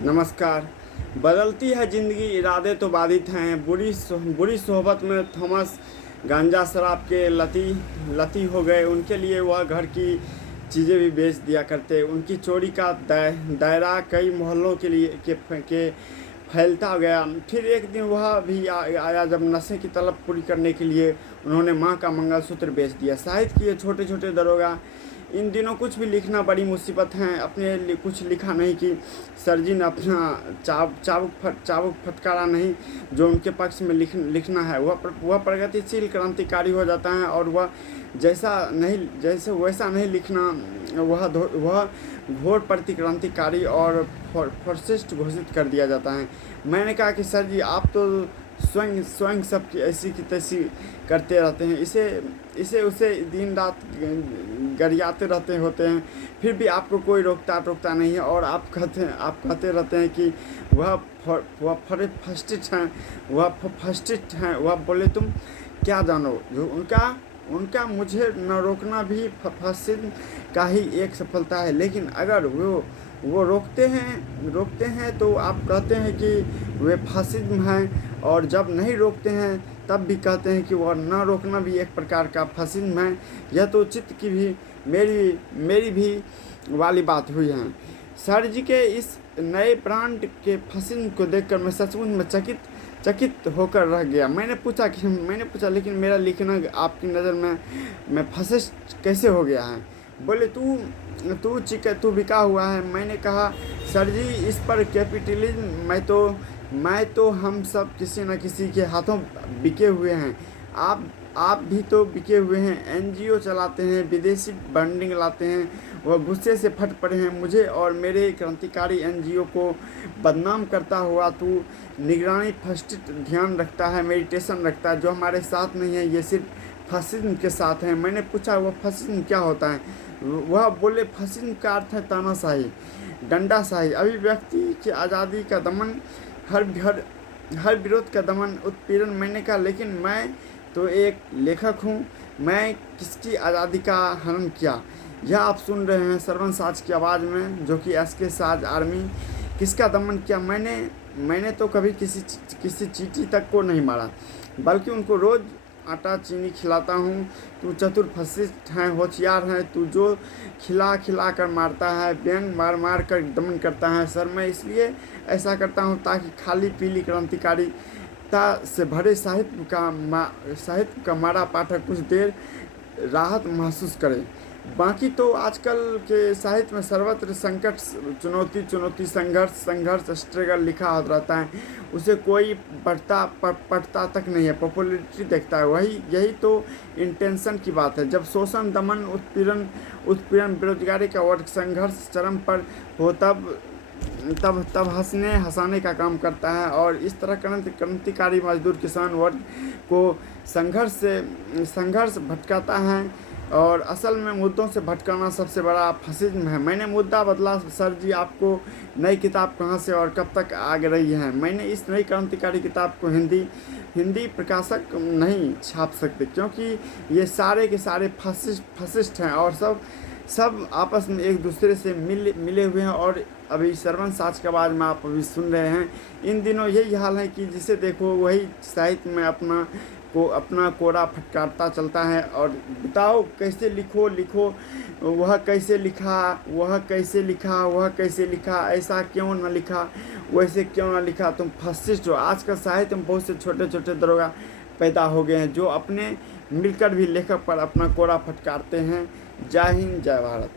नमस्कार। बदलती है ज़िंदगी, इरादे तो बाधित हैं। बुरी सोहबत में थॉमस गांजा शराब के लती हो गए। उनके लिए वह घर की चीज़ें भी बेच दिया करते। उनकी चोरी का दायरा कई मोहल्लों के फैलता गया। फिर एक दिन वह भी आया जब नशे की तलब पूरी करने के लिए उन्होंने माँ का मंगलसूत्र बेच दिया। साहित्य के छोटे छोटे दरोगा, इन दिनों कुछ भी लिखना बड़ी मुसीबत है। अपने लिए कुछ लिखा नहीं कि सरजी ने अपना चाबुक फटकारा नहीं। जो उनके पक्ष में लिखना है वह प्रगतिशील क्रांतिकारी हो जाता है, और वह जैसे वैसा नहीं लिखना वह घोर प्रतिक्रांतिकारी और फॉसिस्ट घोषित कर दिया जाता है। मैंने कहा कि सर जी, आप तो स्वयं सबकी ऐसी की तैसी करते रहते हैं, इसे उसे दिन रात गरियाते रहते होते हैं, फिर भी आपको कोई रोकता नहीं है। और आप कहते रहते हैं कि वह फर्स्टिस्ट हैं। वह बोले, तुम क्या जानो जो उनका मुझे न रोकना भी फासिज्म का ही एक सफलता है। लेकिन अगर वो रोकते हैं तो आप कहते हैं कि वे फासिज्म हैं, और जब नहीं रोकते हैं तब भी कहते हैं कि वह न रोकना भी एक प्रकार का फासिज्म है। यह तो चित्त की भी मेरी भी वाली बात हुई है। सर जी के इस नए ब्रांड के फासिज्म को देखकर मैं सचमुच में चकित होकर रह गया। मैंने पूछा, लेकिन मेरा लिखना आपकी नज़र में फासिस्ट कैसे हो गया है? बोले, तू बिका हुआ है। मैंने कहा, सर जी, इस पर कैपिटलिज्म मैं तो हम सब किसी न किसी के हाथों बिके हुए हैं। आप भी तो बिके हुए हैं। एनजीओ चलाते हैं, विदेशी फंडिंग लाते हैं। वह गुस्से से फट पड़े हैं। मुझे और मेरे क्रांतिकारी एनजीओ को बदनाम करता हुआ तू निगरानी फर्स्ट ध्यान रखता है, मेडिटेशन रखता है, जो हमारे साथ नहीं है, ये सिर्फ फासिज्म के साथ है। मैंने पूछा, वह फासिज्म क्या होता है? वह बोले, फासिज्म का अर्थ है तानाशाही, डंडाशाही, अभिव्यक्ति की आज़ादी का दमन, हर विरोध का दमन, उत्पीड़न। मैंने कहा, लेकिन मैं तो एक लेखक हूँ, मैं किसकी आज़ादी का हनन किया? यह आप सुन रहे हैं सरवन साज की आवाज़ में, जो कि एसके साज आर्मी। किसका दमन किया? मैंने तो कभी किसी चींटी तक को नहीं मारा, बल्कि उनको रोज़ आटा चीनी खिलाता हूँ। तू चतुर फसिस्ट है, होशियार है। तू जो खिला कर मारता है, व्यंग मार कर दमन करता है। सर, मैं इसलिए ऐसा करता हूँ ताकि खाली पीली क्रांतिकारिता से भरे साहित्य का मारा पाठक कुछ देर राहत महसूस करे। बाकी तो आजकल के साहित्य में सर्वत्र संकट, चुनौती, संघर्ष, स्ट्रगल लिखा होता रहता है। उसे कोई पढ़ता तक नहीं है, पॉपुलैरिटी देखता है। यही तो इंटेंशन की बात है। जब शोषण, दमन, उत्पीड़न, बेरोजगारी का वर्ग संघर्ष चरम पर हो, तब हंसाने का काम करता है। और इस तरह क्रांतिकारी मजदूर किसान वर्ग को संघर्ष भटकाता है। और असल में मुद्दों से भटकाना सबसे बड़ा फासिज्म है। मैंने मुद्दा बदला। सर जी, आपको नई किताब कहाँ से और कब तक आ रही है? मैंने इस नई क्रांतिकारी किताब को हिंदी प्रकाशक नहीं छाप सकते, क्योंकि ये सारे के सारे फासिस्ट हैं, और सब आपस में एक दूसरे से मिले हुए हैं। और अभी सरवन साज की आवाज़ में आप अभी सुन रहे हैं। इन दिनों यही हाल है कि जिसे देखो वही साहित्य में अपना कोड़ा फटकारता चलता है। और बताओ, कैसे लिखो, वह कैसे लिखा, ऐसा क्यों न लिखा, वैसे क्यों न लिखा। तुम फासिस्ट हो। आजकल साहित्य में बहुत से छोटे छोटे दरोगा पैदा हो गए हैं, जो अपने मिलकर भी लेखक पर अपना कोड़ा फटकारते हैं। जय हिंद, जय भारत।